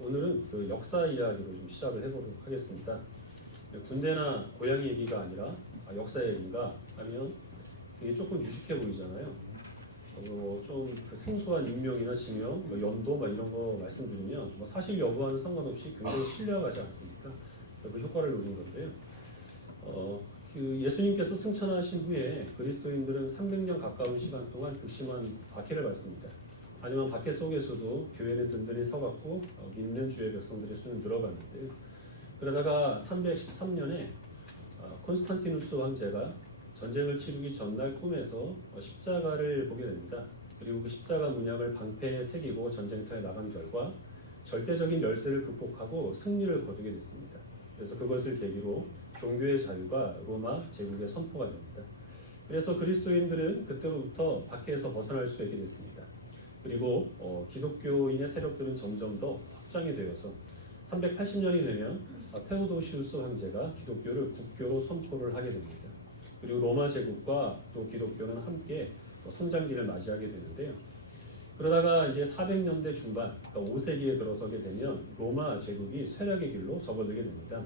오늘은 그 역사 이야기로 좀 시작을 해보도록 하겠습니다. 군대나 고향 얘기가 아니라 역사 얘기인가 하면 이게 조금 유식해 보이잖아요. 좀그 생소한 인명이나 지명, 연도 이런 거 말씀드리면 사실 여부와는 상관없이 굉장히 신뢰하지 않습니까? 그래서 그 효과를 노린 건데요. 그 예수님께서 승천하신 후에 그리스도인들은 300년 가까운 시간 동안 극심한 박해를 받습니다. 하지만 박해 속에서도 교회는 든든히 서갔고 믿는 주의 백성들의 수는 늘어갔는데요. 그러다가 313년에 콘스탄티누스 황제가 전쟁을 치르기 전날 꿈에서 십자가를 보게 됩니다. 그리고 그 십자가 문양을 방패에 새기고 전쟁터에 나간 결과 절대적인 열세를 극복하고 승리를 거두게 됐습니다. 그래서 그것을 계기로 종교의 자유가 로마 제국에 선포가 됩니다. 그래서 그리스도인들은 그때로부터 박해에서 벗어날 수 있게 됐습니다. 그리고 기독교인의 세력들은 점점 더 확장이 되어서 380년이 되면 테오도시우스 황제가 기독교를 국교로 선포를 하게 됩니다. 그리고 로마 제국과 또 기독교는 함께 성장기를 맞이하게 되는데요. 그러다가 이제 400년대 중반, 그러니까 5세기에 들어서게 되면 로마 제국이 쇠락의 길로 접어들게 됩니다.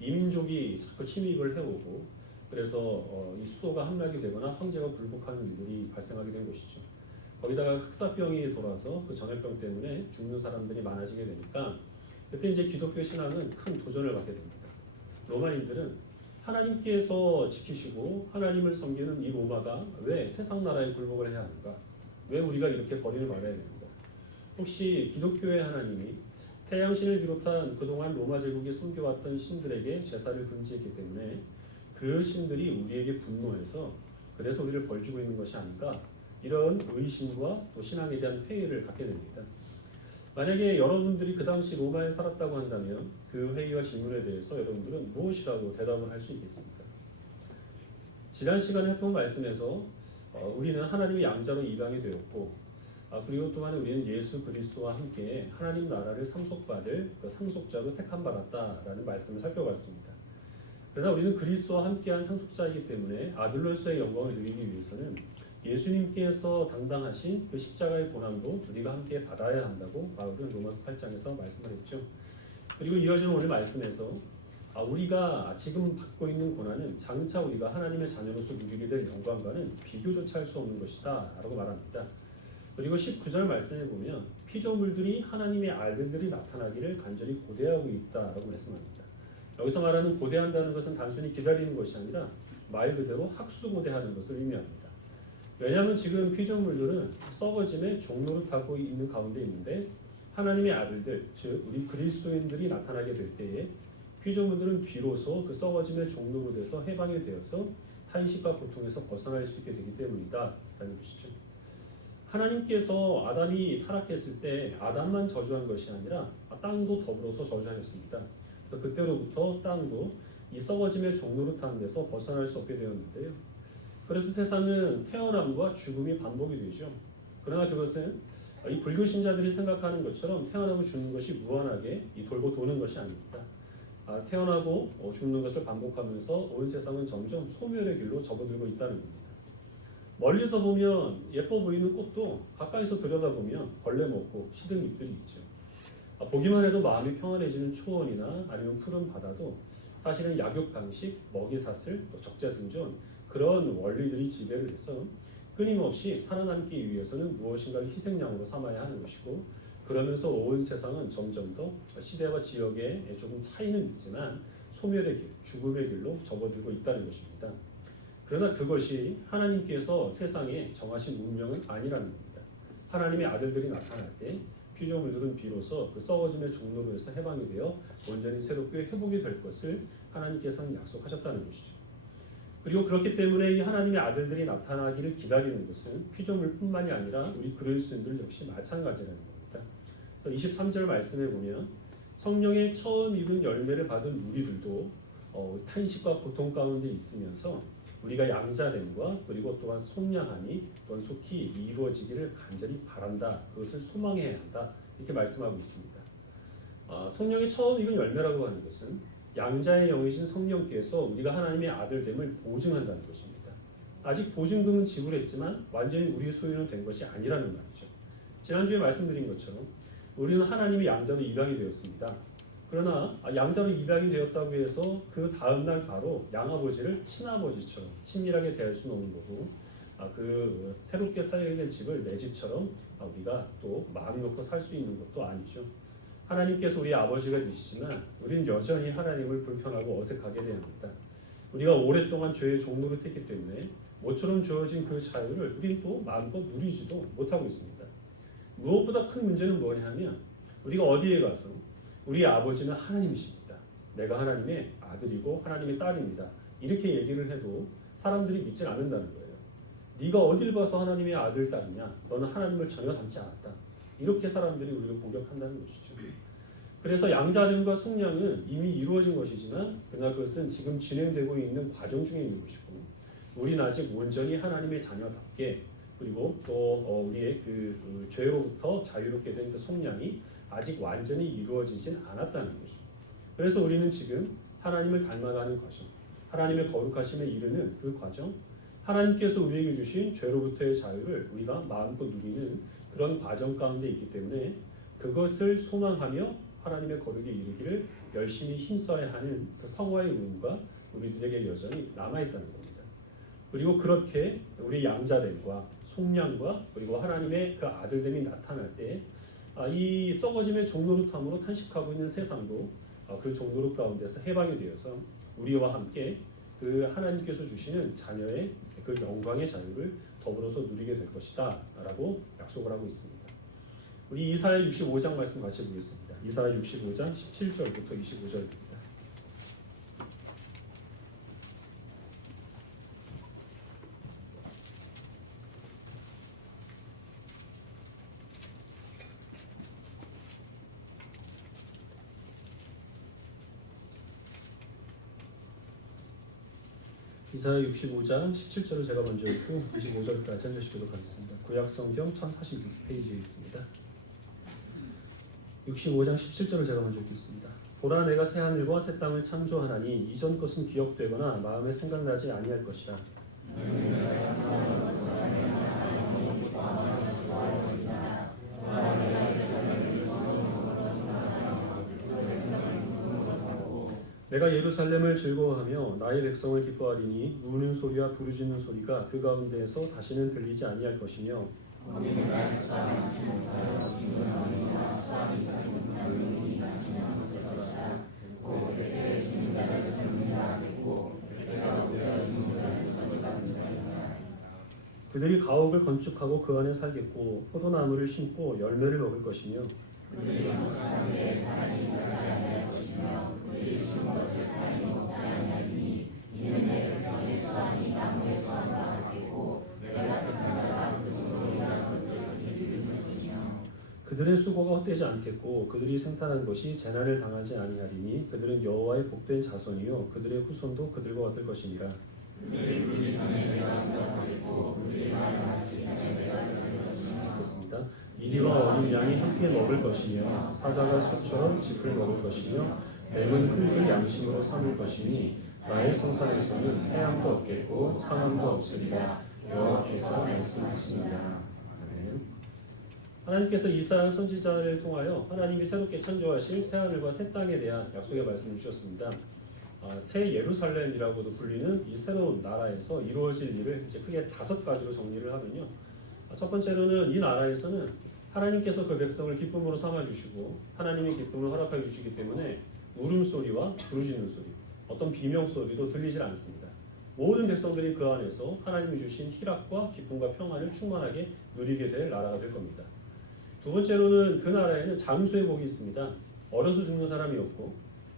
이민족이 자꾸 침입을 해오고 그래서 이 수도가 함락이 되거나 황제가 굴복하는 일들이 발생하게 된 것이죠. 거기다가 흑사병이 돌아서 그 전염병 때문에 죽는 사람들이 많아지게 되니까 그때 이제 기독교 신앙은 큰 도전을 받게 됩니다. 로마인들은 하나님께서 지키시고 하나님을 섬기는 이 로마가 왜 세상 나라에 굴복을 해야 하는가? 왜 우리가 이렇게 버림을 받아야 되는가? 혹시 기독교의 하나님이 태양신을 비롯한 그동안 로마 제국이 섬겨왔던 신들에게 제사를 금지했기 때문에 그 신들이 우리에게 분노해서 그래서 우리를 벌주고 있는 것이 아닌가? 이런 의심과 또 신앙에 대한 회의를 갖게 됩니다. 만약에 여러분들이 그 당시 로마에 살았다고 한다면 그 회의와 질문에 대해서 여러분들은 무엇이라고 대답을 할 수 있겠습니까? 지난 시간에 했던 말씀에서 우리는 하나님의 양자로 입양이 되었고 그리고 또한 우리는 예수 그리스도와 함께 하나님 나라를 상속받을 그 상속자로 택함받았다라는 말씀을 살펴봤습니다. 그러나 우리는 그리스도와 함께한 상속자이기 때문에 아들로서의 영광을 누리기 위해서는 예수님께서 당당하신 그 십자가의 고난도 우리가 함께 받아야 한다고 바울은 로마서 8장에서 말씀을 했죠. 그리고 이어지는 오늘 말씀에서 우리가 지금 받고 있는 고난은 장차 우리가 하나님의 자녀로서 누리게 될 영광과는 비교조차 할 수 없는 것이다 라고 말합니다. 그리고 19절 말씀에 보면 피조물들이 하나님의 아들들이 나타나기를 간절히 고대하고 있다라고 말씀합니다. 여기서 말하는 고대한다는 것은 단순히 기다리는 것이 아니라 말 그대로 학수고대하는 것을 의미합니다. 왜냐하면 지금 피조물들은 썩어짐의 종노릇하고 있는 가운데 있는데 하나님의 아들들, 즉 우리 그리스도인들이 나타나게 될 때에 피조물들은 비로소 그 썩어짐의 종노릇에서 해방이 되어서 탄식과 고통에서 벗어날 수 있게 되기 때문이다 라는 것이죠. 하나님께서 아담이 타락했을 때 아담만 저주한 것이 아니라 땅도 더불어서 저주하였습니다. 그래서 그때로부터 땅도 이 썩어짐의 종노릇하는 데서 벗어날 수 없게 되었는데요. 그래서 세상은 태어남과 죽음이 반복이 되죠. 그러나 그것은 이 불교 신자들이 생각하는 것처럼 태어나고 죽는 것이 무한하게 돌고 도는 것이 아닙니다. 태어나고 죽는 것을 반복하면서 온 세상은 점점 소멸의 길로 접어들고 있다는 겁니다. 멀리서 보면 예뻐 보이는 꽃도 가까이서 들여다보면 벌레 먹고 시든 잎들이 있죠. 보기만 해도 마음이 평안해지는 초원이나 아니면 푸른 바다도 사실은 약육강식, 먹이사슬, 또 적재생존 그런 원리들이 지배를 해서 끊임없이 살아남기 위해서는 무엇인가를 희생양으로 삼아야 하는 것이고 그러면서 온 세상은 점점 더 시대와 지역에 조금 차이는 있지만 소멸의 길, 죽음의 길로 접어들고 있다는 것입니다. 그러나 그것이 하나님께서 세상에 정하신 운명은 아니라는 겁니다. 하나님의 아들들이 나타날 때 피조물들은 비로소 그 썩어짐의 종로로에서 해방이 되어 온전히 새롭게 회복이 될 것을 하나님께서는 약속하셨다는 것이죠. 그리고 그렇기 때문에 이 하나님의 아들들이 나타나기를 기다리는 것은 피조물뿐만이 아니라 우리 그리스도인들 역시 마찬가지라는 겁니다. 그래서 23절 말씀에 보면 성령의 처음 익은 열매를 받은 우리들도 탄식과 고통 가운데 있으면서 우리가 양자됨과 그리고 또한 속량함이 또한 속히 이루어지기를 간절히 바란다. 그것을 소망해야 한다. 이렇게 말씀하고 있습니다. 성령의 처음 익은 열매라고 하는 것은 양자의 영이신 성령께서 우리가 하나님의 아들됨을 보증한다는 것입니다. 아직 보증금은 지불했지만 완전히 우리의 소유는 된 것이 아니라는 말이죠. 지난주에 말씀드린 것처럼 우리는 하나님의 양자로 입양이 되었습니다. 그러나 양자로 입양이 되었다고 해서 그 다음날 바로 양아버지를 친아버지처럼 친밀하게 대할 수는 없는 거고, 그 새롭게 살게 된 집을 내 집처럼 우리가 또 마음 놓고 살 수 있는 것도 아니죠. 하나님께서 우리 아버지가 되시지만 우리는 여전히 하나님을 불편하고 어색하게 대합니다. 우리가 오랫동안 죄의 종노릇 했기 때문에 모처럼 주어진 그 자유를 우리는 또 마음껏 누리지도 못하고 있습니다. 무엇보다 큰 문제는 뭐냐면 우리가 어디에 가서 우리 아버지는 하나님이십니다. 내가 하나님의 아들이고 하나님의 딸입니다. 이렇게 얘기를 해도 사람들이 믿질 않는다는 거예요. 네가 어딜 봐서 하나님의 아들, 딸이냐? 너는 하나님을 전혀 닮지 않았다. 이렇게 사람들이 우리를 공격한다는 것이죠. 그래서 양자됨과 속량은 이미 이루어진 것이지만 그러나 그것은 지금 진행되고 있는 과정 중에 있는 것이고 우리는 아직 온전히 하나님의 자녀답게 그리고 또 우리의 그 죄로부터 자유롭게 된 그 속량이 아직 완전히 이루어지진 않았다는 거죠. 그래서 우리는 지금 하나님을 닮아가는 과정, 하나님의 거룩하심에 이르는 그 과정, 하나님께서 우리에게 주신 죄로부터의 자유를 우리가 마음껏 누리는 그런 과정 가운데 있기 때문에 그것을 소망하며 하나님의 거룩에 이르기를 열심히 힘써야 하는 그 성화의 의무가 우리들에게 여전히 남아있다는 겁니다. 그리고 그렇게 우리 양자됨과 속량과 그리고 하나님의 그 아들됨이 나타날 때 이 썩어짐의 종노릇함으로 탄식하고 있는 세상도 그 종노릇 가운데서 해방이 되어서 우리와 함께 그 하나님께서 주시는 자녀의 그 영광의 자유를 더불어서 누리게 될 것이다 라고 약속을 하고 있습니다. 우리 이사야 65장 말씀 같이 보겠습니다. 이사야 65장 17절부터 25절입니다. 이사야 65장 17절을 제가 먼저 읽고 25절까지 한 절씩 보도록 하겠습니다. 구약성경 1046페이지에 있습니다. 65장 17절을 제가 먼저 읽겠습니다. 보라 내가 새 하늘과 새 땅을 창조하나니 이전 것은 기억되거나 마음에 생각나지 아니할 것이라. 내가 예루살렘을 즐거워하며 나의 백성을 기뻐하리니 우는 소리와 부르짖는 소리가 그 가운데에서 다시는 들리지 아니할 것이며 그들이 가옥을 건축하고 그 안에 살겠고 포도나무를 심고 열매를 먹을 것이며 그들의 수고가 헛되지 않겠고 그들이 생산한 것이 재난을 당하지 아니하리니 그들은 여호와의 복된 자손이요 그들의 후손도 그들과 같을 것이니라. 읽겠습니다. 이리와 어린 양이 함께 먹을 것이며 사자가 소처럼 짚을 먹을 것이며 뱀은 흙을 양식으로 삼을 것이니 나의 성산에서는 해함도 없겠고 상함도 없으리라. 여호와께서 말씀하시니라. 하나님께서 이사야 선지자를 통하여 하나님이 새롭게 창조하실 새 하늘과 새 땅에 대한 약속의 말씀을 주셨습니다. 새 예루살렘이라고도 불리는 이 새로운 나라에서 이루어질 일을 이제 크게 5가지로 정리를 하면요. 첫 번째로는 이 나라에서는 하나님께서 그 백성을 기쁨으로 삼아주시고 하나님의 기쁨을 허락해 주시기 때문에 울음소리와 부르짖는 소리, 어떤 비명소리도 들리질 않습니다. 모든 백성들이 그 안에서 하나님이 주신 희락과 기쁨과 평안을 충만하게 누리게 될 나라가 될 겁니다. 두 번째로는 그 나라에는 장수의 복이 있습니다. 어려서 죽는 사람이 없고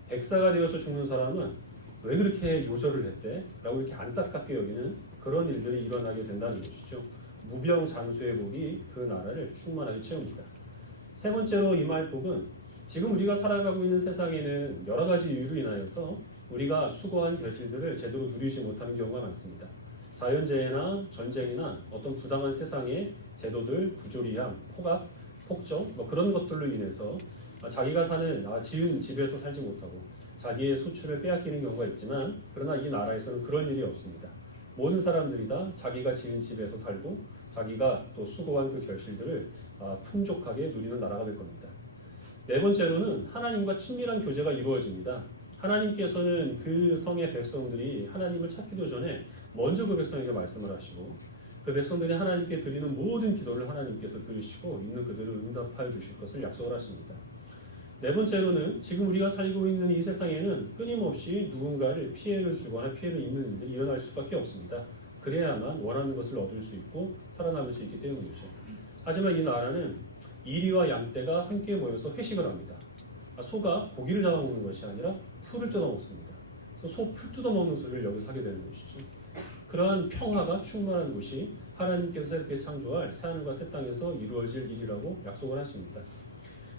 백사가 되어서 죽는 사람은 왜 그렇게 요절을 했대? 라고 이렇게 안타깝게 여기는 그런 일들이 일어나게 된다는 것이죠. 무병장수의 복이 그 나라를 충만하게 채웁니다. 세 번째로 임할 복은 지금 우리가 살아가고 있는 세상에는 여러 가지 이유로 인하여서 우리가 수고한 결실들을 제대로 누리지 못하는 경우가 많습니다. 자연재해나 전쟁이나 어떤 부당한 세상의 제도들, 부조리함, 폭압, 폭정 그런 것들로 인해서 자기가 지은 집에서 살지 못하고 자기의 소출을 빼앗기는 경우가 있지만 그러나 이 나라에서는 그런 일이 없습니다. 모든 사람들이 다 자기가 지은 집에서 살고 자기가 또 수고한 그 결실들을 풍족하게 누리는 나라가 될 겁니다. 네 번째로는 하나님과 친밀한 교제가 이루어집니다. 하나님께서는 그 성의 백성들이 하나님을 찾기도 전에 먼저 그 백성에게 말씀을 하시고 그 백성들이 하나님께 드리는 모든 기도를 하나님께서 들으시고 있는 그대로 응답하여 주실 것을 약속을 하십니다. 네 번째로는 지금 우리가 살고 있는 이 세상에는 끊임없이 누군가를 피해를 주거나 피해를 입는 일들이 일어날 수밖에 없습니다. 그래야만 원하는 것을 얻을 수 있고 살아남을 수 있기 때문이죠. 하지만 이 나라는 이리와 양떼가 함께 모여서 회식을 합니다. 소가 고기를 잡아먹는 것이 아니라 풀을 뜯어먹습니다. 그래서 소 풀 뜯어먹는 소리를 여기서 하게 되는 것이죠. 그러한 평화가 충만한 곳이 하나님께서 새롭게 창조할 새하늘과 새 땅에서 이루어질 일이라고 약속을 하십니다.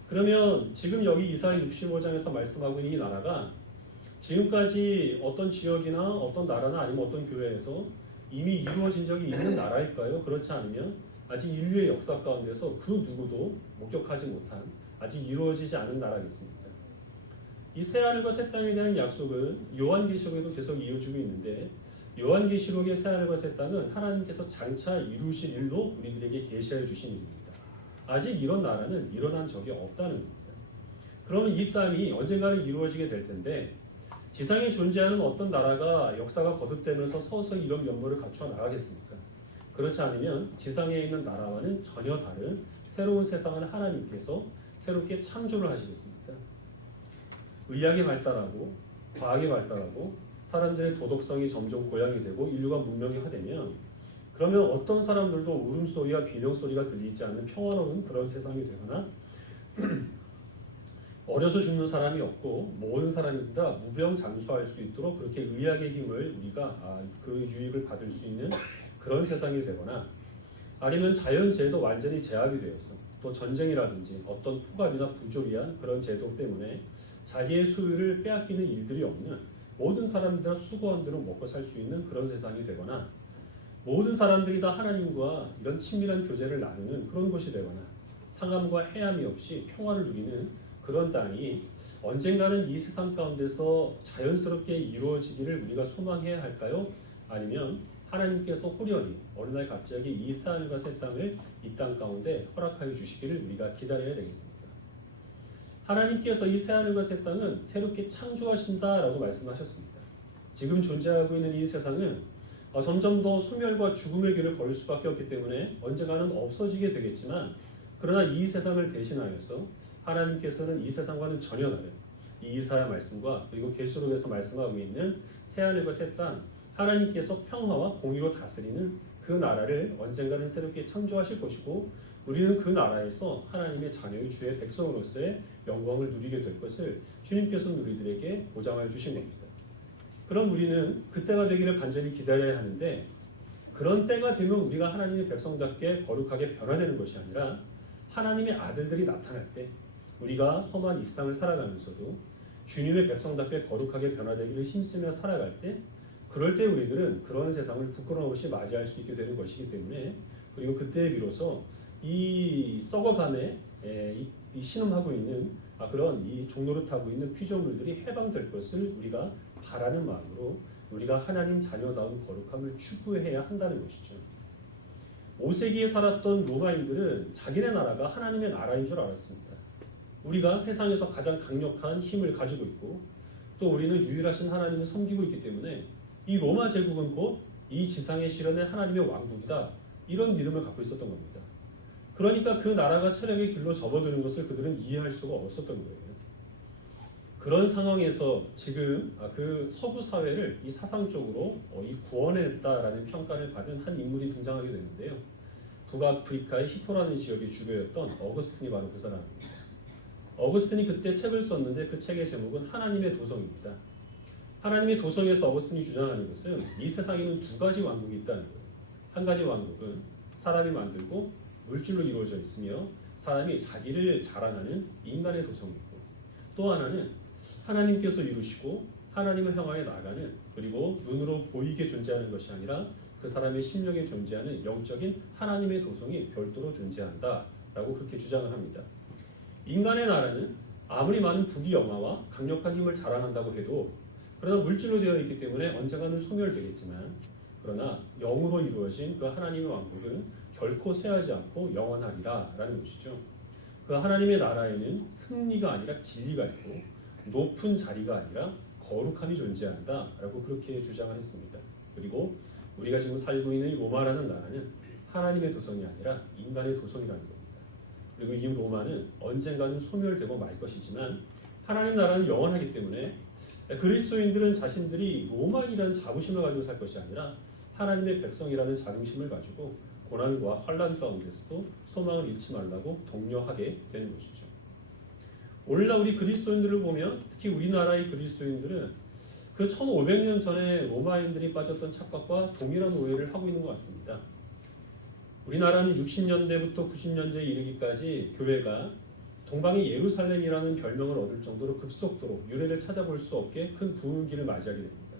그러면 지금 여기 이사야 65장에서 말씀하고 있는 이 나라가 지금까지 어떤 지역이나 어떤 나라나 아니면 어떤 교회에서 이미 이루어진 적이 있는 나라일까요? 그렇지 않으면 아직 인류의 역사 가운데서 그 누구도 목격하지 못한 아직 이루어지지 않은 나라겠습니다. 이 새하늘과 새 땅에 대한 약속은 요한계시록에도 계속 이어지고 있는데 요한계시록의 새하늘과 새 땅은 하나님께서 장차 이루실 일로 우리들에게 계시해 주신 일입니다. 아직 이런 나라는 일어난 적이 없다는 겁니다. 그러면 이 땅이 언젠가는 이루어지게 될 텐데 지상에 존재하는 어떤 나라가 역사가 거듭되면서 서서히 이런 면모를 갖추어 나가겠습니까? 그렇지 않으면 지상에 있는 나라와는 전혀 다른 새로운 세상을 하나님께서 새롭게 창조를 하시겠습니까? 의학이 발달하고 과학이 발달하고 사람들의 도덕성이 점점 고양이 되고 인류가 문명화되면 그러면 어떤 사람들도 울음소리와 비명소리가 들리지 않는 평화로운 그런 세상이 되거나 어려서 죽는 사람이 없고 모든 사람이 다 무병장수할 수 있도록 그렇게 의학의 힘을 우리가 그 유익을 받을 수 있는 그런 세상이 되거나 아니면 자연재해도 완전히 제압이 되어서 또 전쟁이라든지 어떤 폭압이나 부조리한 그런 제도 때문에 자기의 소유를 빼앗기는 일들이 없는 모든 사람들이 수고한 대로 먹고 살 수 있는 그런 세상이 되거나 모든 사람들이 다 하나님과 이런 친밀한 교제를 나누는 그런 곳이 되거나 상함과 해함이 없이 평화를 누리는 그런 땅이 언젠가는 이 세상 가운데서 자연스럽게 이루어지기를 우리가 소망해야 할까요? 아니면 하나님께서 호련히 어느 날 갑자기 이 새하늘과 새 땅을 이 땅 가운데 허락하여 주시기를 우리가 기다려야 되겠습니다. 하나님께서 이 새하늘과 새 땅은 새롭게 창조하신다라고 말씀하셨습니다. 지금 존재하고 있는 이 세상은 점점 더 소멸과 죽음의 길을 걸을 수밖에 없기 때문에 언젠가는 없어지게 되겠지만 그러나 이 세상을 대신하여서 하나님께서는 이 세상과는 전혀 다른 이 이사야 말씀과 그리고 계시록에서 말씀하고 있는 새하늘과 새 땅 하나님께서 평화와 공의로 다스리는 그 나라를 언젠가는 새롭게 창조하실 것이고 우리는 그 나라에서 하나님의 자녀의 주의 백성으로서의 영광을 누리게 될 것을 주님께서 우리들에게 보장하여 주신 겁니다. 그럼 우리는 그때가 되기를 간절히 기다려야 하는데 그런 때가 되면 우리가 하나님의 백성답게 거룩하게 변화되는 것이 아니라 하나님의 아들들이 나타날 때 우리가 험한 이 세상을 살아가면서도 주님의 백성답게 거룩하게 변화되기를 힘쓰며 살아갈 때 그럴 때 우리들은 그런 세상을 부끄러움 없이 맞이할 수 있게 되는 것이기 때문에 그리고 그때에 비로소 이 썩어감에 이 신음하고 있는 그런 이 종노릇하고 있는 피조물들이 해방될 것을 우리가 바라는 마음으로 우리가 하나님 자녀다운 거룩함을 추구해야 한다는 것이죠. 5세기에 살았던 로마인들은 자기네 나라가 하나님의 나라인 줄 알았습니다. 우리가 세상에서 가장 강력한 힘을 가지고 있고 또 우리는 유일하신 하나님을 섬기고 있기 때문에 이 로마 제국은 곧 이 지상에 실현된 하나님의 왕국이다. 이런 믿음을 갖고 있었던 겁니다. 그러니까 그 나라가 세력의 길로 접어드는 것을 그들은 이해할 수가 없었던 거예요. 그런 상황에서 지금 그 서구 사회를 이 사상적으로 구원했다라는 평가를 받은 한 인물이 등장하게 되는데요. 북아프리카의 히포라는 지역의 주교였던 어거스틴이 바로 그 사람입니다. 어거스틴이 그때 책을 썼는데 그 책의 제목은 하나님의 도성입니다. 하나님의 도성에서 어거스틴이 주장하는 것은 이 세상에는 두 가지 왕국이 있다는 거예요. 한 가지 왕국은 사람이 만들고 물질로 이루어져 있으며 사람이 자기를 자랑하는 인간의 도성이고 또 하나는 하나님께서 이루시고 하나님을 향하여 나아가는 그리고 눈으로 보이게 존재하는 것이 아니라 그 사람의 심령에 존재하는 영적인 하나님의 도성이 별도로 존재한다라고 그렇게 주장을 합니다. 인간의 나라는 아무리 많은 부귀영화와 강력한 힘을 자랑한다고 해도 그러나 물질로 되어 있기 때문에 언젠가는 소멸되겠지만 그러나 영으로 이루어진 그 하나님의 왕국은 결코 쇠하지 않고 영원하리라 라는 것이죠. 그 하나님의 나라에는 승리가 아니라 진리가 있고 높은 자리가 아니라 거룩함이 존재한다라고 그렇게 주장을 했습니다. 그리고 우리가 지금 살고 있는 로마라는 나라는 하나님의 도성이 아니라 인간의 도성이라는 겁니다. 그리고 이 로마는 언젠가는 소멸되고 말 것이지만 하나님 나라는 영원하기 때문에 그리스도인들은 자신들이 로마인이라는 자부심을 가지고 살 것이 아니라 하나님의 백성이라는 자긍심을 가지고 고난과 환난 가운데서도 소망을 잃지 말라고 독려하게 되는 것이죠. 오늘날 우리 그리스도인들을 보면 특히 우리나라의 그리스도인들은 그 1500년 전에 로마인들이 빠졌던 착각과 동일한 오해를 하고 있는 것 같습니다. 우리나라는 60년대부터 90년대에 이르기까지 교회가 동방의 예루살렘이라는 별명을 얻을 정도로 급속도로 유래를 찾아볼 수 없게 큰 부흥기를 맞이하게 됩니다.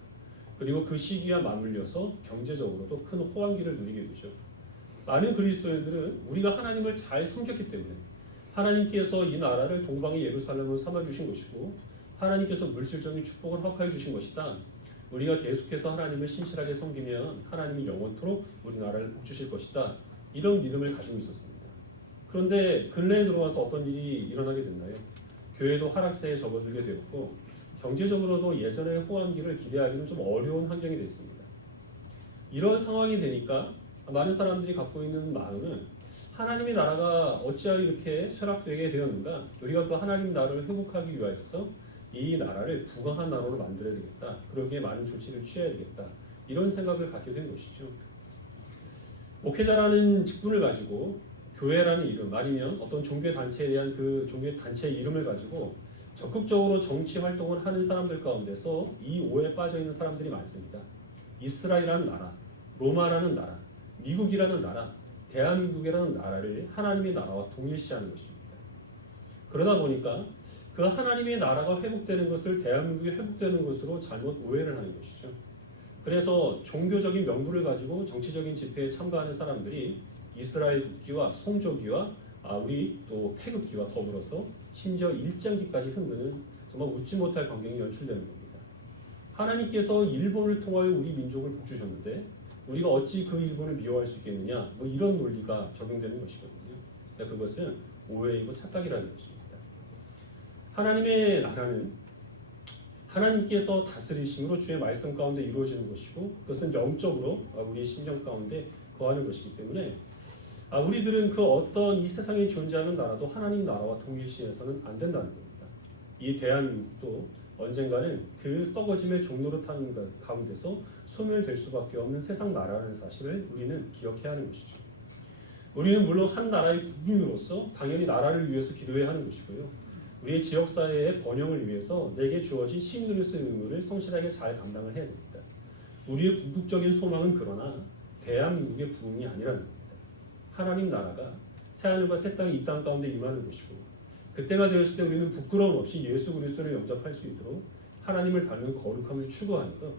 그리고 그 시기와 맞물려서 경제적으로도 큰 호황기를 누리게 되죠. 많은 그리스도인들은 우리가 하나님을 잘 섬겼기 때문에 하나님께서 이 나라를 동방의 예루살렘으로 삼아주신 것이고 하나님께서 물질적인 축복을 허락해 주신 것이다. 우리가 계속해서 하나님을 신실하게 섬기면 하나님이 영원토록 우리나라를 복주실 것이다. 이런 믿음을 가지고 있었습니다. 그런데 근래에 들어와서 어떤 일이 일어나게 됐나요? 교회도 하락세에 접어들게 되었고 경제적으로도 예전의 호황기를 기대하기는 좀 어려운 환경이 됐습니다. 이런 상황이 되니까 많은 사람들이 갖고 있는 마음은 하나님의 나라가 어찌하여 이렇게 쇠락되게 되었는가? 우리가 그 하나님 나라를 회복하기 위하여서 이 나라를 부강한 나라로 만들어야 되겠다. 그러기에 많은 조치를 취해야 되겠다. 이런 생각을 갖게 된 것이죠. 목회자라는 직분을 가지고 교회라는 이름 아니면 어떤 종교단체에 대한 그 종교단체의 이름을 가지고 적극적으로 정치 활동을 하는 사람들 가운데서 이 오해에 빠져 있는 사람들이 많습니다. 이스라엘이라는 나라, 로마라는 나라, 미국이라는 나라, 대한민국이라는 나라를 하나님의 나라와 동일시하는 것입니다. 그러다 보니까 그 하나님의 나라가 회복되는 것을 대한민국이 회복되는 것으로 잘못 오해를 하는 것이죠. 그래서 종교적인 명분을 가지고 정치적인 집회에 참가하는 사람들이 이스라엘 국기와 송조기와 우리 또 태극기와 더불어서 심지어 일장기까지 흔드는 정말 웃지 못할 광경이 연출되는 겁니다. 하나님께서 일본을 통하여 우리 민족을 복주셨는데 우리가 어찌 그 일본을 미워할 수 있겠느냐, 뭐 이런 논리가 적용되는 것이거든요. 그러니까 그것은 오해이고 착각이라는 것입니다. 하나님의 나라는 하나님께서 다스리심으로 주의 말씀 가운데 이루어지는 것이고 그것은 영적으로 우리의 심령 가운데 거하는 것이기 때문에 우리들은 그 어떤 이 세상에 존재하는 나라도 하나님 나라와 동일시해서는 안 된다는 겁니다. 이 대한민국도 언젠가는 그 썩어짐의 종로로 타는 가운데서 소멸될 수밖에 없는 세상 나라라는 사실을 우리는 기억해야 하는 것이죠. 우리는 물론 한 나라의 국민으로서 당연히 나라를 위해서 기도해야 하는 것이고요. 우리의 지역사회의 번영을 위해서 내게 주어진 시민으로서의 의무를 성실하게 잘 감당을 해야 됩니다. 우리의 궁극적인 소망은 그러나 대한민국의 부흥이 아니라는 겁니다. 하나님 나라가 새하늘과 새 땅이 이 땅 가운데 임하는 것이고 그때가 되었을 때 우리는 부끄러움 없이 예수 그리스도를 영접할 수 있도록 하나님을 닮은 거룩함을 추구하는 것,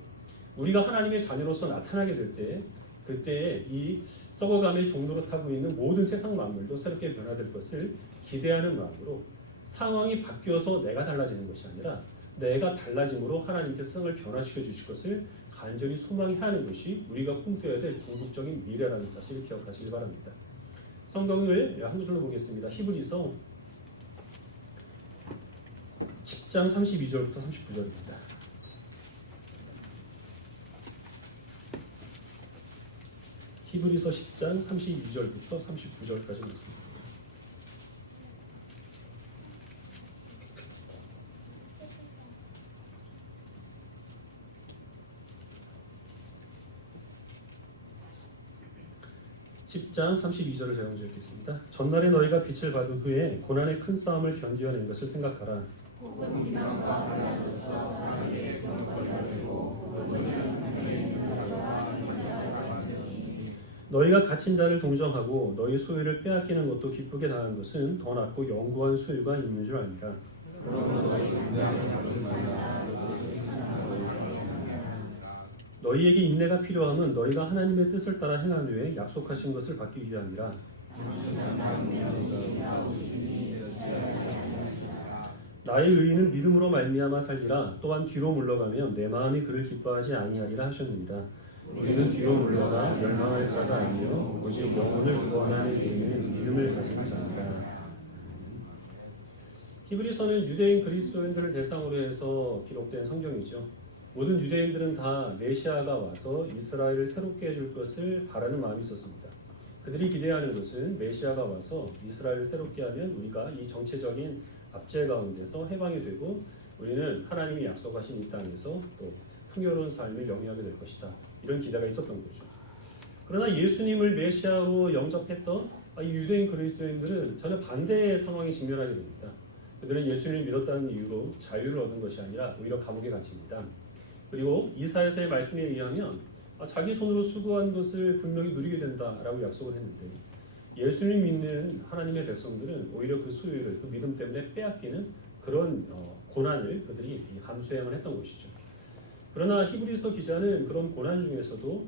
우리가 하나님의 자녀로서 나타나게 될 때 그때에 이 썩어감의 종로로 타고 있는 모든 세상 만물도 새롭게 변화될 것을 기대하는 마음으로 상황이 바뀌어서 내가 달라지는 것이 아니라 내가 달라짐으로 하나님께서 세상을 변화시켜 주실 것을 간절히 소망해야 하는 것이 우리가 꿈꿔야 될 궁극적인 미래라는 사실을 기억하시기 바랍니다. 성경을 한 구절로 보겠습니다. 히브리서 10장 32절부터 39절입니다. 히브리서 10장 32절부터 39절까지 있습니다. (10장 32절을 제가 먼저 읽겠습니다. 전날에 너희가 빛을 받은 후에 고난의 큰 싸움을 견디어낸 것을 생각하라. 혹은 비난과 갈라져서 사람에게 돈벌이가 되고 혹은 너희가 갇힌 자를 동정하고 너희 소유를 빼앗기는 것도 기쁘게 당한 것은 더 낫고 영구한 소유가 있는 줄 아니라. 너희에게 인내가 필요함은 너희가 하나님의 뜻을 따라 행한 후에 약속하신 것을 받기 위함이라. 나의 의인은 믿음으로 말미암아 살리라. 또한 뒤로 물러가면 내 마음이 그를 기뻐하지 아니하리라 하셨느니라. 우리는 뒤로 물러가 멸망할 자가 아니요 오직 영혼을 구원하는 이는 믿음을 가진 자니라. 히브리서는 유대인 그리스도인들을 대상으로 해서 기록된 성경이죠. 모든 유대인들은 다 메시아가 와서 이스라엘을 새롭게 해줄 것을 바라는 마음이 있었습니다. 그들이 기대하는 것은 메시아가 와서 이스라엘을 새롭게 하면 우리가 이 정체적인 압제 가운데서 해방이 되고 우리는 하나님이 약속하신 이 땅에서 또 풍요로운 삶을 영위하게 될 것이다. 이런 기대가 있었던 거죠. 그러나 예수님을 메시아로 영접했던 이 유대인 그리스도인들은 전혀 반대의 상황에 직면하게 됩니다. 그들은 예수님을 믿었다는 이유로 자유를 얻은 것이 아니라 오히려 감옥에 갇힙니다. 그리고 이사야서의 말씀에 의하면 자기 손으로 수고한 것을 분명히 누리게 된다라고 약속을 했는데 예수님 믿는 하나님의 백성들은 오히려 그 소유를 그 믿음 때문에 빼앗기는 그런 고난을 그들이 감수해야만 했던 것이죠. 그러나 히브리서 기자는 그런 고난 중에서도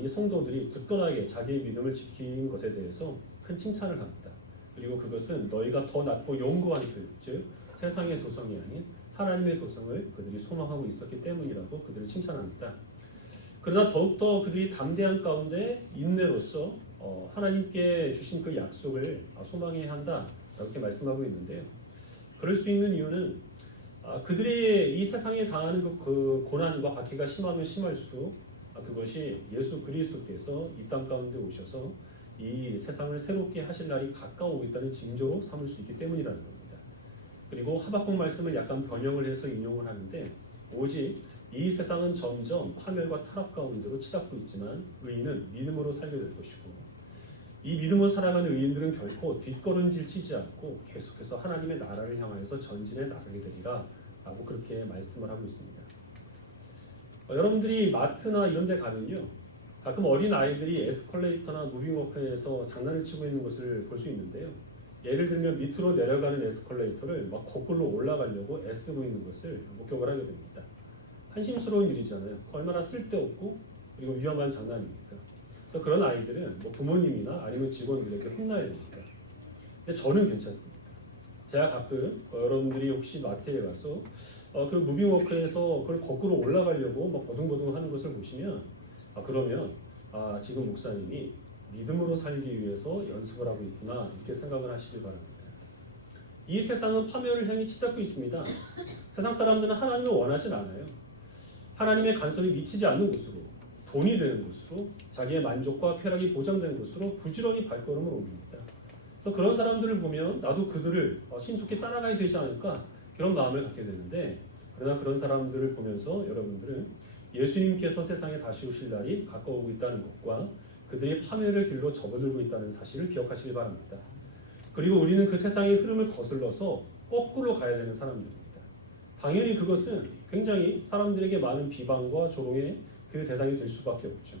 이 성도들이 굳건하게 자기의 믿음을 지킨 것에 대해서 큰 칭찬을 합니다. 그리고 그것은 너희가 더 낮고 용고한 소유, 즉 세상의 도성이 아닌 하나님의 도성을 그들이 소망하고 있었기 때문이라고 그들을 칭찬합니다. 그러나 더욱더 그들이 담대한 가운데 인내로서 하나님께 주신 그 약속을 소망해야 한다 이렇게 말씀하고 있는데요. 그럴 수 있는 이유는 그들이 이 세상에 당하는 그 고난과 박해가 심하면 심할수록 그것이 예수 그리스도께서 이 땅 가운데 오셔서 이 세상을 새롭게 하실 날이 가까우고 있다는 징조로 삼을 수 있기 때문이라는 겁니다. 그리고 하박국 말씀을 약간 변형을 해서 인용을 하는데 오직 이 세상은 점점 파멸과 타락 가운데로 치닫고 있지만 의인은 믿음으로 살게 될 것이고 이 믿음으로 살아가는 의인들은 결코 뒷걸음질 치지 않고 계속해서 하나님의 나라를 향하여서 전진해 나가게 되리라 라고 그렇게 말씀을 하고 있습니다. 여러분들이 마트나 이런 데 가면요 가끔 어린 아이들이 에스컬레이터나 무빙워크에서 장난을 치고 있는 것을 볼 수 있는데요. 예를 들면 밑으로 내려가는 에스컬레이터를 막 거꾸로 올라가려고 애쓰고 있는 것을 목격을 하게 됩니다. 한심스러운 일이잖아요. 얼마나 쓸데없고 그리고 위험한 장난입니까? 그래서 그런 아이들은 부모님이나 아니면 직원들에게 혼나야 됩니까? 근데 저는 괜찮습니다. 제가 가끔 여러분들이 혹시 마트에 가서 그 무빙워크에서 그걸 거꾸로 올라가려고 막 버둥버둥 하는 것을 보시면 그러면 지금 목사님이 믿음으로 살기 위해서 연습을 하고 있구나 이렇게 생각을 하시길 바랍니다. 이 세상은 파멸을 향해 치닫고 있습니다. 세상 사람들은 하나님을 원하진 않아요. 하나님의 간섭이 미치지 않는 곳으로 돈이 되는 곳으로 자기의 만족과 쾌락이 보장되는 곳으로 부지런히 발걸음을 옮깁니다. 그래서 그런 사람들을 보면 나도 그들을 신속히 따라가야 되지 않을까 그런 마음을 갖게 되는데 그러나 그런 사람들을 보면서 여러분들은 예수님께서 세상에 다시 오실 날이 가까우고 있다는 것과 그들이 파멸의 길로 접어들고 있다는 사실을 기억하시기 바랍니다. 그리고 우리는 그 세상의 흐름을 거슬러서 거꾸로 가야 되는 사람들입니다. 당연히 그것은 굉장히 사람들에게 많은 비방과 조롱의 그 대상이 될 수밖에 없죠.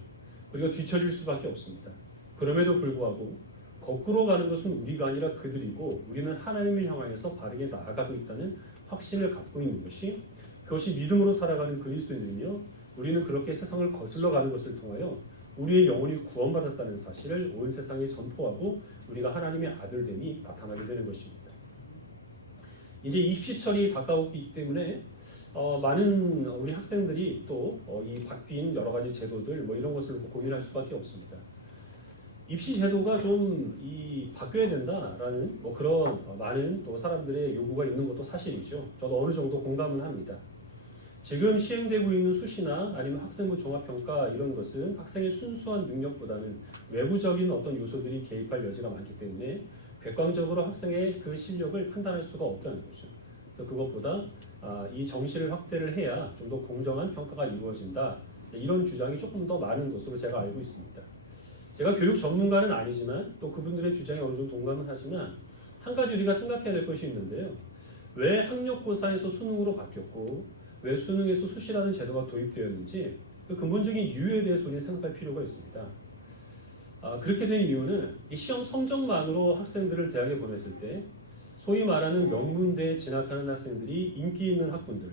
그리고 뒤처질 수밖에 없습니다. 그럼에도 불구하고 거꾸로 가는 것은 우리가 아니라 그들이고 우리는 하나님을 향하여서 바르게 나아가고 있다는 확신을 갖고 있는 것이 그것이 믿음으로 살아가는 그리스도인이며 우리는 그렇게 세상을 거슬러 가는 것을 통하여 우리의 영혼이 구원받았다는 사실을 온 세상에 선포하고 우리가 하나님의 아들됨이 나타나게 되는 것입니다. 이제 입시철이 가까우고 있기 때문에 많은 우리 학생들이 또 이 바뀐 여러 가지 제도들 이런 것을 고민할 수밖에 없습니다. 입시 제도가 좀 바뀌어야 된다라는 그런 많은 또 사람들의 요구가 있는 것도 사실이죠. 저도 어느 정도 공감을 합니다. 지금 시행되고 있는 수시나 아니면 학생부 종합평가 이런 것은 학생의 순수한 능력보다는 외부적인 어떤 요소들이 개입할 여지가 많기 때문에 객관적으로 학생의 그 실력을 판단할 수가 없다는 거죠. 그래서 그것보다 이 정시를 확대를 해야 좀 더 공정한 평가가 이루어진다. 이런 주장이 조금 더 많은 것으로 제가 알고 있습니다. 제가 교육 전문가는 아니지만 또 그분들의 주장에 어느 정도 동감은 하지만 한 가지 우리가 생각해야 될 것이 있는데요. 왜 학력고사에서 수능으로 바뀌었고 왜 수능에서 수시라는 제도가 도입되었는지 그 근본적인 이유에 대해서 우리는 생각할 필요가 있습니다. 그렇게 된 이유는 이 시험 성적만으로 학생들을 대학에 보냈을 때 소위 말하는 명문대에 진학하는 학생들이 인기 있는 학군들,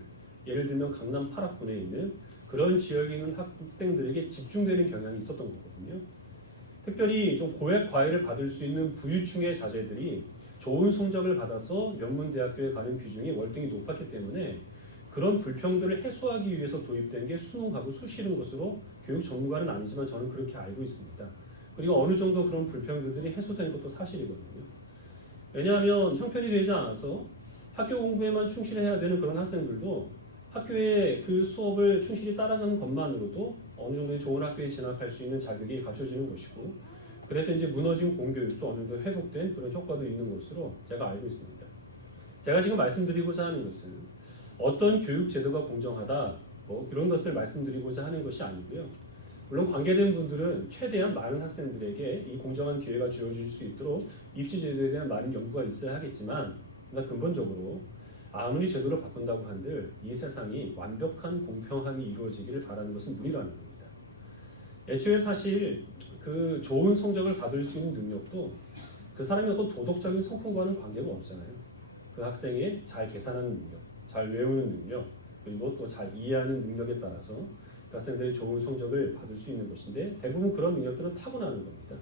예를 들면 강남 8학군에 있는 그런 지역에 있는 학생들에게 집중되는 경향이 있었던 거거든요. 특별히 좀 고액 과외를 받을 수 있는 부유층의 자제들이 좋은 성적을 받아서 명문대학교에 가는 비중이 월등히 높았기 때문에 그런 불평들을 해소하기 위해서 도입된 게 수능하고 수시인 것으로 교육 전문가는 아니지만 저는 그렇게 알고 있습니다. 그리고 어느 정도 그런 불평들이 해소된 것도 사실이거든요. 왜냐하면 형편이 되지 않아서 학교 공부에만 충실해야 되는 그런 학생들도 학교의 그 수업을 충실히 따라가는 것만으로도 어느 정도의 좋은 학교에 진학할 수 있는 자격이 갖춰지는 것이고, 그래서 이제 무너진 공교육도 어느 정도 회복된 그런 효과도 있는 것으로 제가 알고 있습니다. 제가 지금 말씀드리고자 하는 것은 어떤 교육 제도가 공정하다 이런 것을 말씀드리고자 하는 것이 아니고요. 물론 관계된 분들은 최대한 많은 학생들에게 이 공정한 기회가 주어질 수 있도록 입시 제도에 대한 많은 연구가 있어야 하겠지만, 근본적으로 아무리 제도를 바꾼다고 한들 이 세상이 완벽한 공평함이 이루어지기를 바라는 것은 무리라는 겁니다. 애초에 사실 그 좋은 성적을 받을 수 있는 능력도 그 사람이 어떤 도덕적인 성품과는 관계가 없잖아요. 그 학생의 잘 계산하는 능력, 잘 외우는 능력, 그리고 또 잘 이해하는 능력에 따라서 그 학생들이 좋은 성적을 받을 수 있는 것인데, 대부분 그런 능력들은 타고나는 겁니다.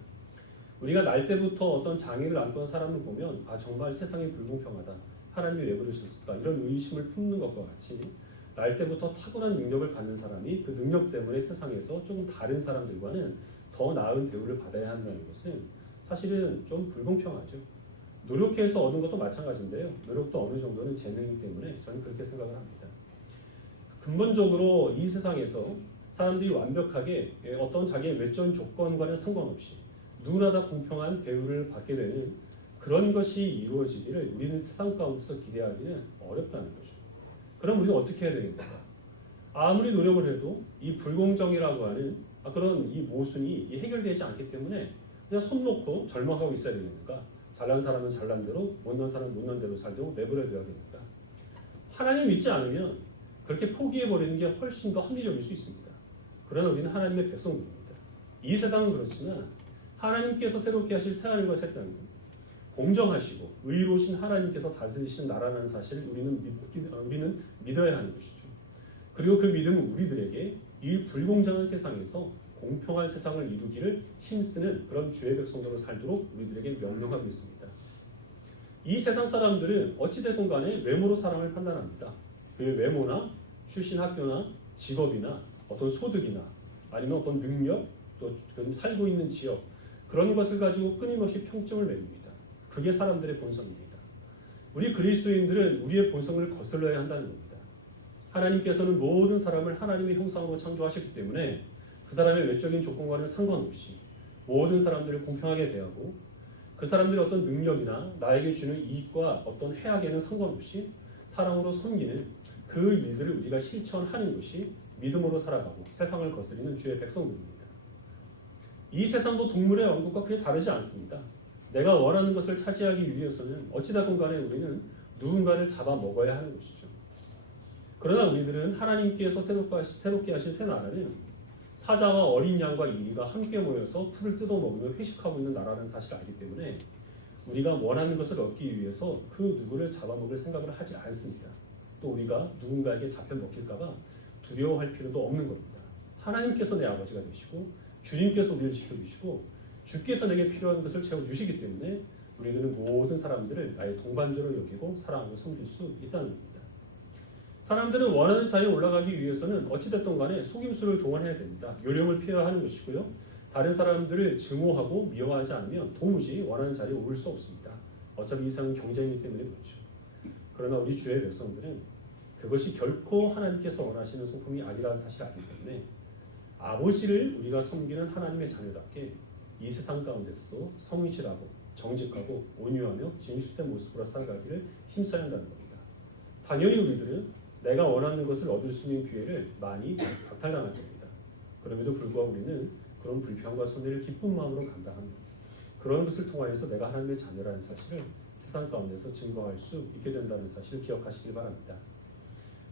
우리가 날 때부터 어떤 장애를 안던 사람을 보면 정말 세상이 불공평하다, 하나님이 왜 그러셨을까, 이런 의심을 품는 것과 같이 날 때부터 타고난 능력을 갖는 사람이 그 능력 때문에 세상에서 조금 다른 사람들과는 더 나은 대우를 받아야 한다는 것은 사실은 좀 불공평하죠. 노력해서 얻은 것도 마찬가지인데요. 노력도 어느 정도는 재능이기 때문에 저는 그렇게 생각을 합니다. 근본적으로 이 세상에서 사람들이 완벽하게 어떤 자기의 외적 조건과는 상관없이 누구나 다 공평한 대우를 받게 되는 그런 것이 이루어지기를 우리는 세상 가운데서 기대하기는 어렵다는 거죠. 그럼 우리는 어떻게 해야 되겠는가? 아무리 노력을 해도 이 불공정이라고 하는 그런 이 모순이 해결되지 않기 때문에 그냥 손 놓고 절망하고 있어야 되겠는가? 잘난 사람은 잘난 대로, 못난 사람은 못난 대로 살도록 내버려 둬야겠는가? 하나님을 믿지 않으면 그렇게 포기해버리는 게 훨씬 더 합리적일 수 있습니다. 그러나 우리는 하나님의 백성들입니다. 이 세상은 그렇지만 하나님께서 새롭게 하실 새하늘과 새 땅은 공정하시고 의로우신 하나님께서 다스리시는 나라라는 사실을 우리는 믿어야 하는 것이죠. 그리고 그 믿음은 우리들에게 이 불공정한 세상에서 공평한 세상을 이루기를 힘쓰는 그런 주의 백성으로 살도록 우리들에게 명령하고 있습니다. 이 세상 사람들은 어찌됐건 간에 외모로 사람을 판단합니다. 그 외모나 출신 학교나 직업이나 어떤 소득이나 아니면 어떤 능력, 또 살고 있는 지역, 그런 것을 가지고 끊임없이 평점을 매깁니다. 그게 사람들의 본성입니다. 우리 그리스도인들은 우리의 본성을 거슬러야 한다는 겁니다. 하나님께서는 모든 사람을 하나님의 형상으로 창조하셨기 때문에 그 사람의 외적인 조건과는 상관없이 모든 사람들을 공평하게 대하고, 그 사람들의 어떤 능력이나 나에게 주는 이익과 어떤 해악에는 상관없이 사랑으로 섬기는 그 일들을 우리가 실천하는 것이 믿음으로 살아가고 세상을 거스리는 주의 백성들입니다. 이 세상도 동물의 왕국과 크게 다르지 않습니다. 내가 원하는 것을 차지하기 위해서는 어찌됐건 간에 우리는 누군가를 잡아먹어야 하는 것이죠. 그러나 우리들은 하나님께서 새롭게 하신 새 나라는 사자와 어린 양과 이리가 함께 모여서 풀을 뜯어먹으며 회식하고 있는 나라라는 사실을 알기 때문에 우리가 원하는 것을 얻기 위해서 그 누구를 잡아먹을 생각을 하지 않습니다. 또 우리가 누군가에게 잡혀먹힐까 봐 두려워할 필요도 없는 겁니다. 하나님께서 내 아버지가 되시고 주님께서 우리를 지켜주시고 주께서 내게 필요한 것을 채워주시기 때문에 우리는 모든 사람들을 나의 동반자로 여기고 사랑하고 섬길 수 있다는 겁니다. 사람들은 원하는 자리에 올라가기 위해서는 어찌됐든 간에 속임수를 동원해야 됩니다. 요령을 피해야 하는 것이고요. 다른 사람들을 증오하고 미워하지 않으면 도무지 원하는 자리에 오를 수 없습니다. 어차피 이 세상은 경쟁이기 때문에 그렇죠. 그러나 우리 주의 백성들은 그것이 결코 하나님께서 원하시는 성품이 아니라는 사실을 알기 때문에 아버지를 우리가 섬기는 하나님의 자녀답게 이 세상 가운데서도 성실하고 정직하고 온유하며 진실된 모습으로 살아가기를 힘써야 한다는 겁니다. 당연히 우리들은 내가 원하는 것을 얻을 수 있는 기회를 많이 박탈당할 겁니다. 그럼에도 불구하고 우리는 그런 불평과 손해를 기쁜 마음으로 감당하며 그런 것을 통하여서 내가 하나님의 자녀라는 사실을 세상 가운데서 증거할 수 있게 된다는 사실을 기억하시길 바랍니다.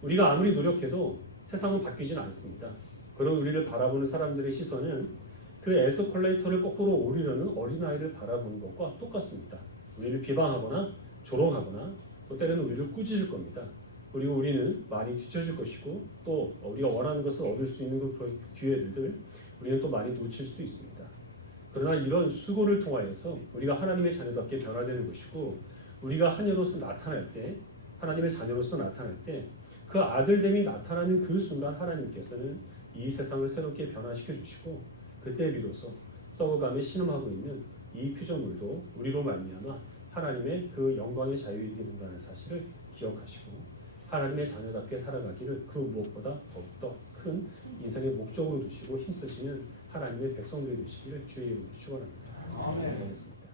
우리가 아무리 노력해도 세상은 바뀌지는 않습니다. 그런 우리를 바라보는 사람들의 시선은 그 에스컬레이터를 거꾸로 오르려는 어린아이를 바라보는 것과 똑같습니다. 우리를 비방하거나 조롱하거나 또 때로는 우리를 꾸짖을 겁니다. 그리고 우리는 많이 뒤처질 것이고 또 우리가 원하는 것을 얻을 수 있는 그 기회들을 우리는 또 많이 놓칠 수도 있습니다. 그러나 이런 수고를 통하여서 우리가 하나님의 자녀답게 변화되는 것이고 우리가 하나님으로서 나타날 때 하나님의 자녀로서 나타날 때 그 아들됨이 나타나는 그 순간 하나님께서는 이 세상을 새롭게 변화시켜 주시고 그때 비로소 썩어감에 신음하고 있는 이 피조물도 우리로 말미암아 하나님의 그 영광의 자유이게 된다는 사실을 기억하시고 하나님의 자녀답게 살아가기를 그 무엇보다 더욱더 큰 인생의 목적으로 두시고 힘쓰시는 하나님의 백성들이 되시기를 주의 이름으로 축원합니다. 기도하겠습니다.